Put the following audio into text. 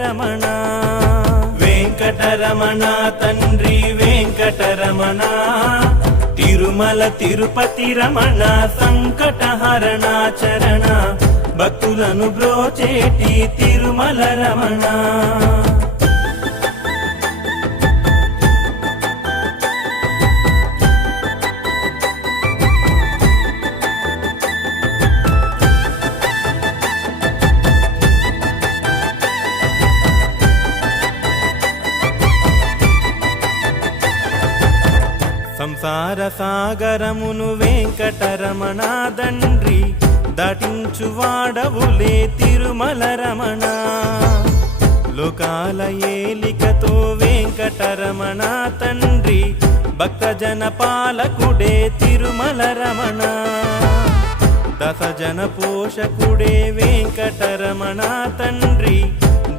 రమణ. వెంకటరమణ తండ్రి వెంకటరమణ, తిరుమల తిరుపతి రమణ, సంకటహరణ చరణ, భక్తులను బ్రోచేటి తిరుమల రమణ. సంసార సాగరమును వెంకటరమణ దండ్రి, దాటించువాడవులే తిరుమల రమణ. లోకాల ఏలికతో వెంకటరమణ తండ్రి, భక్తజన పాలకుడే తిరుమల రమణ. దశజన పోషకుడే వెంకటరమణ తండ్రి,